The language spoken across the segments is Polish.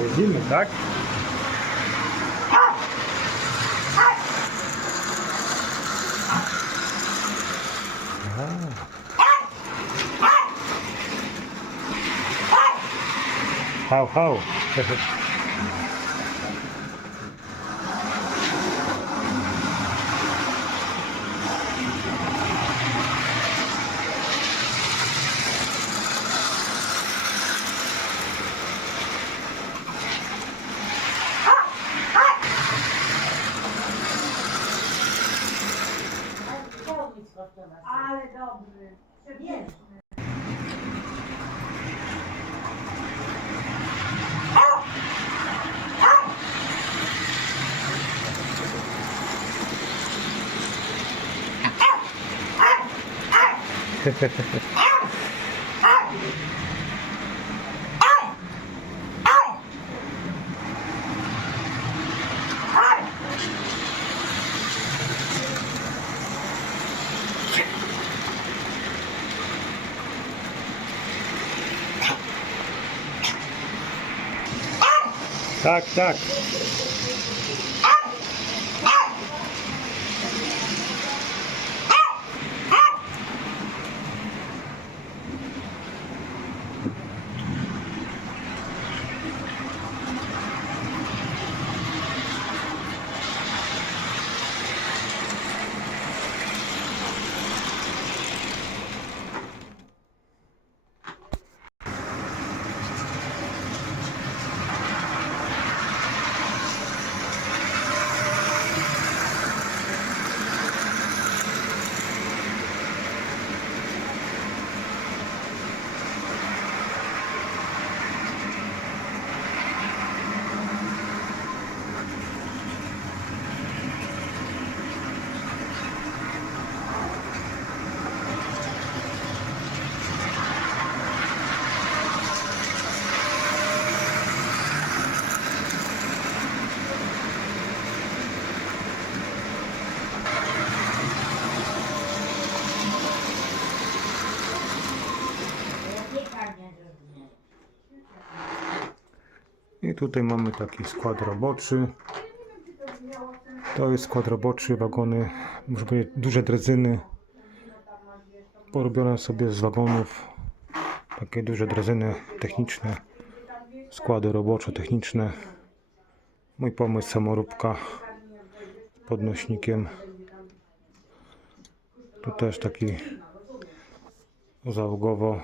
магазини, так? Хау-хау. Tak? Hał, hał. Ale dobry. Przepiękny. Так, так. I tutaj mamy taki skład roboczy. To jest skład roboczy, wagony, może powiedzieć duże drezyny. Porobione sobie z wagonów takie duże drezyny techniczne, składy robocze, techniczne. Mój pomysł samoróbka z podnośnikiem. Tu też taki załogowo.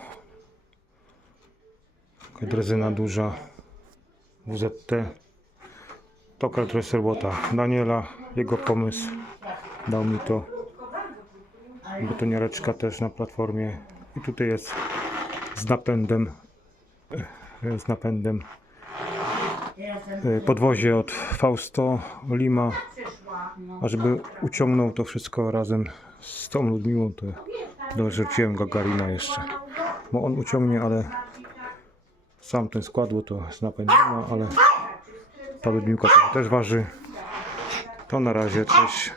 Taka drezyna duża. WZT. Tokar Dresser Łota Daniela, jego pomysł dał mi to. Betoniareczka też na platformie. I tutaj jest z napędem, z napędem e, podwozie od V100 Lima. A żeby uciągnął to wszystko razem z tą Ludmiłą, to dorzuciłem Gagarina jeszcze. Bo on uciągnie, ale sam ten składło to z napędu nie ma, ale ta Ludmiłka to też waży. To na razie, cześć.